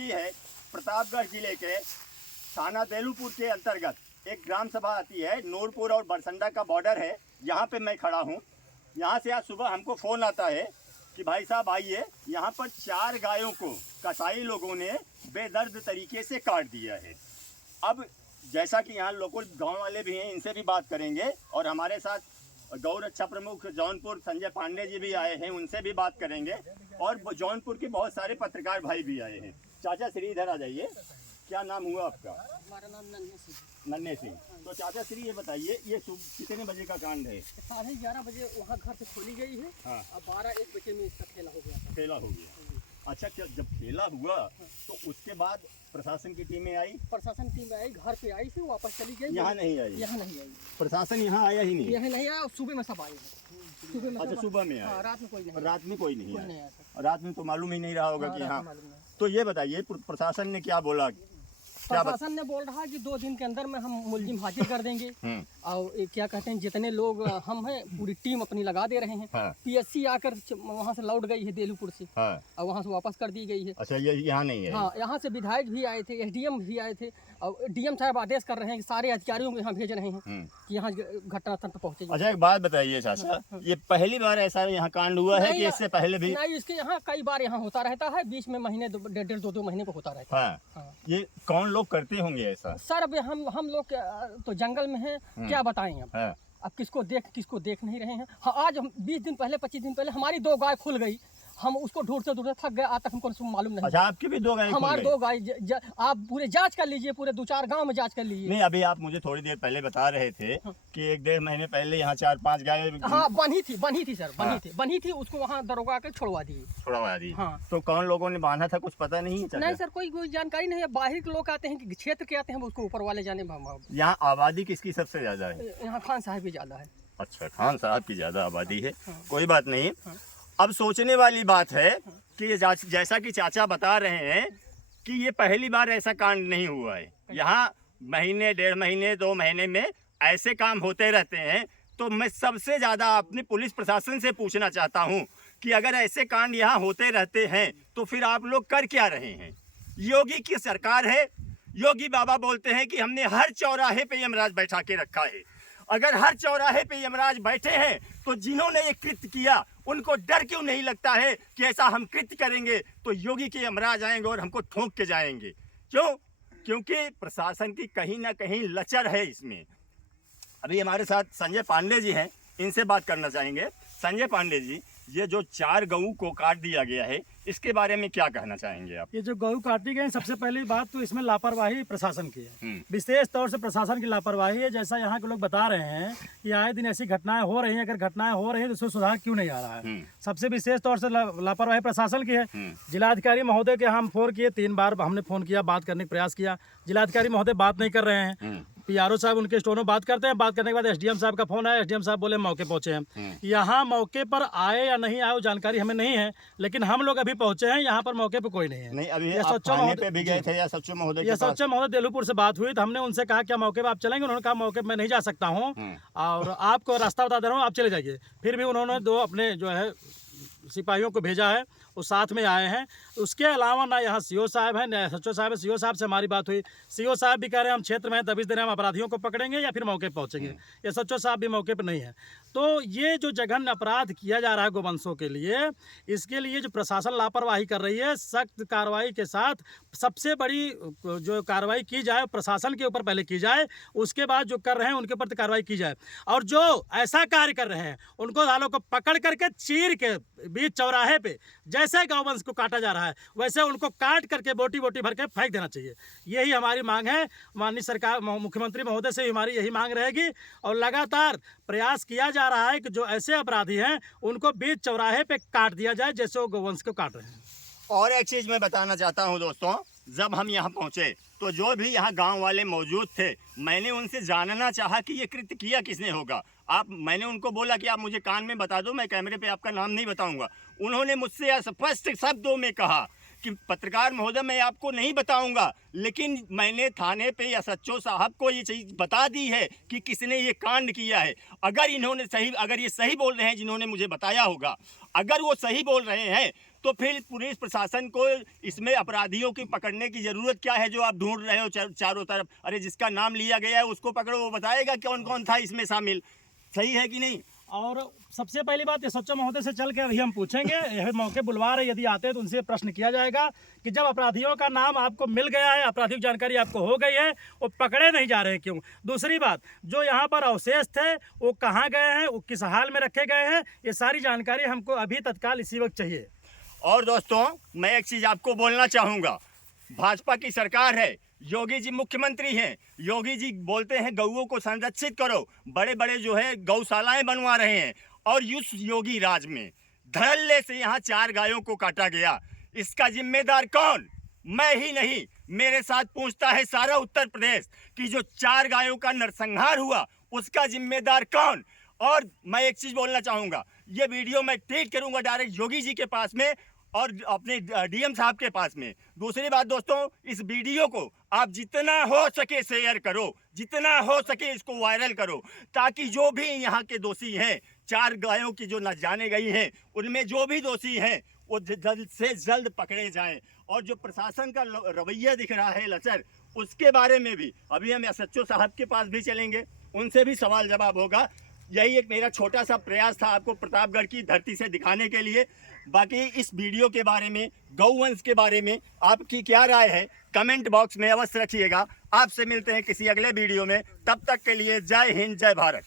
लगी है प्रतापगढ़ जिले के थाना देलूपुर के अंतर्गत एक ग्राम सभा आती है। नूरपुर और बरसंडा का बॉर्डर है, यहाँ पे मैं खड़ा हूँ। यहाँ से आज सुबह हमको फ़ोन आता है कि भाई साहब आइए, यहाँ पर 4 गायों को कसाई लोगों ने बेदर्द तरीके से काट दिया है। अब जैसा कि यहाँ लोकल गांव वाले भी हैं, इनसे भी बात करेंगे और हमारे साथ गौ रक्षा प्रमुख जौनपुर संजय पांडे जी भी आए हैं, उनसे भी बात करेंगे और जौनपुर के बहुत सारे पत्रकार भाई भी आए हैं। चाचा श्री इधर आ जाइए, क्या नाम हुआ आपका? हमारा नाम नन्हे सिंह। नन्हे सिंह। तो चाचा श्री ये बताइए, ये कितने बजे का कांड है? 11:30 बजे वहाँ घर से खोली गई है। हाँ। अब 12-1 बजे में इसका खेला हो गया था। खेला हो गया। अच्छा, क्या जब खेला हुआ तो उसके बाद प्रशासन की टीमें आई? प्रशासन टीम आई, घर पे आई, फिर वापस चली गई। यहाँ नहीं आई? यहाँ नहीं आई। प्रशासन यहाँ आया ही नहीं? यहाँ नहीं आया। सुबह में सब आए हैं। सुबह में अच्छा, सुबह में आए? हाँ, रात में कोई नहीं। रात में कोई नहीं कोई नहीं आया? आया सर। रात में तो मालूम ही नहीं रहा होगा कि हाँ। मालूम नहीं। तो ये बताइए प्रशासन ने क्या बोला? प्रशासन ने बोल रहा है कि 2 दिन के अंदर में हम मुलजिम हाजिर कर देंगे और क्या कहते हैं, जितने लोग हम हैं पूरी टीम अपनी लगा दे रहे हैं। हाँ। पीएससी आकर वहाँ से लौट गई है देलूपुर से। हाँ। और वहाँ से वापस कर दी गई है। अच्छा, ये यहाँ नहीं है? हाँ, यहाँ से विधायक भी आए थे, एसडीएम भी आए थे और डीएम साहब आदेश कर रहे हैं कि सारे अधिकारियों को यहाँ भेज रहे हैं कि यहाँ घटनास्थल पर पहुँचे। अच्छा, एक बात बताइए चाचा, ये पहली बार ऐसा यहाँ कांड हुआ है कि इससे पहले भी? नहीं, इसके यहाँ कई बार यहाँ होता रहता है, बीच में महीने 1.5-2 महीने पर होता रहता है। हाँ। हाँ। ये कौन लोग करते होंगे ऐसा? सर अब हम लोग तो जंगल में हैं, क्या बताएं अब। हाँ। अब किसको देख नहीं रहे हैं। हाँ, आज हम 20 दिन पहले 25 दिन पहले हमारी 2 गाय खुल गई, हम उसको ढूंढते ढूंढते थक गए, आज तक हमको मालूम नहीं। अच्छा, आपकी भी 2 गाय? हमारे 2 गाय आप पूरे जांच कर लीजिए, पूरे 2-4 गांव में जांच कर लीजिए। नहीं, अभी आप मुझे थोड़ी देर पहले बता रहे थे कि 1-1.5 महीने पहले यहाँ 4-5 गाय हाँ बनी थी सर, बनी थी, उसको वहाँ दरोगा के छुड़वा दी। छुड़वा दी? हाँ। तो कौन लोगों ने बांधा था, कुछ पता नहीं? नहीं सर, कोई जानकारी नहीं है। बाहर के लोग आते हैं कि क्षेत्र के आते हैं, उसको ऊपर वाले जाने। यहाँ आबादी किसकी सबसे ज्यादा है? यहाँ खान साहब की ज्यादा है। अच्छा, खान साहब की ज्यादा आबादी है। कोई बात नहीं। अब सोचने वाली बात है कि ये जैसा कि चाचा बता रहे हैं कि ये पहली बार ऐसा कांड नहीं हुआ है। यहाँ महीने, 1.5 महीने, 2 महीने में ऐसे काम होते रहते हैं। तो मैं सबसे ज़्यादा अपने पुलिस प्रशासन से पूछना चाहता हूँ कि अगर ऐसे कांड यहाँ होते रहते हैं तो फिर आप लोग कर क्या रहे हैं? योगी की सरकार है, योगी बाबा बोलते हैं कि हमने हर चौराहे पे यमराज बैठा के रखा है। अगर हर चौराहे पे यमराज बैठे हैं तो जिन्होंने ये कृत्य किया उनको डर क्यों नहीं लगता है कि ऐसा हम कृत्य करेंगे तो योगी के यमराज आएंगे और हमको ठोंक के जाएंगे? क्यों? क्योंकि प्रशासन की कहीं ना कहीं लचर है इसमें। अभी हमारे साथ संजय पांडे जी हैं, इनसे बात करना चाहेंगे। संजय पांडे जी, ये जो 4 गऊ को काट दिया गया है, इसके बारे में क्या कहना चाहेंगे आप? ये जो गऊ काटी गई, सबसे पहली बात तो इसमें लापरवाही प्रशासन की है। विशेष तौर से प्रशासन की लापरवाही है। जैसा यहाँ के लोग बता रहे हैं कि आए दिन ऐसी घटनाएं हो रही हैं, अगर घटनाएं हो रही हैं तो उसमें सुधार क्यों नहीं आ रहा है? सबसे विशेष तौर से लापरवाही प्रशासन की है। जिलाधिकारी महोदय के हम फोन किए, 3 बार हमने फोन किया, बात करने का प्रयास किया। जिलाधिकारी महोदय बात नहीं कर रहे हैं। पीआरओ साहब उनके स्टोनों बात करते हैं, बात करने के बाद एसडीएम साहब का फोन आया, एसडीएम साहब बोले मौके पहुंचे हैं। यहाँ मौके पर आए या नहीं आए वो जानकारी हमें नहीं है, लेकिन हम लोग अभी पहुंचे हैं। यहाँ पर मौके पे कोई नहीं है। नहीं, अभी आप थाने पे भी गए थे या सच्चो महोदय? ये सच्चो महोदय देलूपुर से बात हुई तो हमने उनसे कहा क्या मौके पे आप चलेंगे? उन्होंने कहा मौके पे मैं नहीं जा सकता हूँ और आपको रास्ता बता दे रहा हूँ, आप चले जाइए। फिर भी उन्होंने 2 अपने जो है सिपाहियों को भेजा है, वो साथ में आए हैं। उसके अलावा ना यहाँ सीओ साहब है, ना सच्चो साहब है। सीओ साहब से हमारी बात हुई, सीओ साहब भी कह रहे हैं हम क्षेत्र में हैं, तभी हम अपराधियों को पकड़ेंगे या फिर मौके पहुँचेंगे। ये सच्चो साहब भी मौके पर नहीं है। तो ये जो जघन्य अपराध किया जा रहा है गोवंशों के लिए, इसके लिए जो प्रशासन लापरवाही कर रही है, सख्त कार्रवाई के साथ सबसे बड़ी जो कार्रवाई की जाए प्रशासन के ऊपर पहले की जाए, उसके बाद जो कर रहे हैं उनके ऊपर कार्रवाई की जाए। और जो ऐसा कार्य कर रहे हैं उनको सालों को पकड़ करके चीर के बीच चौराहे पे जैसे गौवंश को काटा जा रहा है वैसे उनको काट करके बोटी बोटी भर के फेंक देना चाहिए। यही हमारी मांग है। माननीय सरकार, मुख्यमंत्री महोदय से हमारी यही मांग रहेगी और लगातार प्रयास किया जा रहा है कि जो ऐसे अपराधी हैं उनको बीच चौराहे पे काट दिया जाए जैसे वो गौवंश को काट रहे हैं। और एक चीज़ मैं बताना चाहता हूं दोस्तों, जब हम यहाँ पहुँचे तो जो भी यहाँ गांव वाले मौजूद थे, मैंने उनसे जानना चाहा कि ये कृत्य किया किसने होगा। मैंने उनको बोला कि आप मुझे कान में बता दो, मैं कैमरे पे आपका नाम नहीं बताऊंगा। उन्होंने मुझसे स्पष्ट शब्दों में कहा कि पत्रकार महोदय मैं आपको नहीं बताऊंगा, लेकिन मैंने थाने पे या सच्चो साहब को ये चीज़ बता दी है कि किसने ये कांड किया है। अगर ये सही बोल रहे हैं जिन्होंने मुझे बताया होगा, अगर वो सही बोल रहे हैं तो फिर पुलिस प्रशासन को इसमें अपराधियों की पकड़ने की जरूरत क्या है जो आप ढूंढ रहे हो चारों तरफ? अरे जिसका नाम लिया गया है उसको पकड़ो, वो बताएगा कौन कौन था इसमें शामिल। सही है कि नहीं? और सबसे पहली बात एसएचओ महोदय से चल के अभी हम पूछेंगे, यह मौके बुलवा रहे, यदि आते हैं तो उनसे प्रश्न किया जाएगा कि जब अपराधियों का नाम आपको मिल गया है, आपराधिक जानकारी आपको हो गई है, वो पकड़े नहीं जा रहे क्यों? दूसरी बात, जो यहाँ पर अवशेष थे वो कहाँ गए हैं, वो किस हाल में रखे गए हैं, ये सारी जानकारी हमको अभी तत्काल इसी वक्त चाहिए। और दोस्तों, मैं एक चीज़ आपको बोलना चाहूँगा, भाजपा की सरकार है, योगी जी मुख्यमंत्री हैं, योगी जी बोलते हैं गौओं को संरक्षित करो, बड़े बड़े जो है गौशालाएं बनवा रहे हैं, और इस योगी राज में धड़ल्ले से यहाँ 4 गायों को काटा गया। इसका जिम्मेदार कौन? मैं ही नहीं, मेरे साथ पूछता है सारा उत्तर प्रदेश कि जो 4 गायों का नरसंहार हुआ उसका जिम्मेदार कौन? और मैं एक चीज़ बोलना चाहूँगा, ये वीडियो मैं ट्वीट करूँगा डायरेक्ट योगी जी के पास में और अपने डीएम साहब के पास में। दूसरी बात दोस्तों, इस वीडियो को आप जितना हो सके शेयर करो, जितना हो सके इसको वायरल करो, ताकि जो भी यहाँ के दोषी हैं, 4 गायों की जो न जाने गई हैं, उनमें जो भी दोषी हैं वो जल्द से जल्द पकड़े जाएं। और जो प्रशासन का रवैया दिख रहा है लचर, उसके बारे में भी अभी हम एसएचओ साहब के पास भी चलेंगे, उनसे भी सवाल जवाब होगा। यही एक मेरा छोटा सा प्रयास था आपको प्रतापगढ़ की धरती से दिखाने के लिए। बाकी इस वीडियो के बारे में, गौवंश के बारे में आपकी क्या राय है, कमेंट बॉक्स में अवश्य रखिएगा। आपसे मिलते हैं किसी अगले वीडियो में, तब तक के लिए जय हिंद, जय भारत।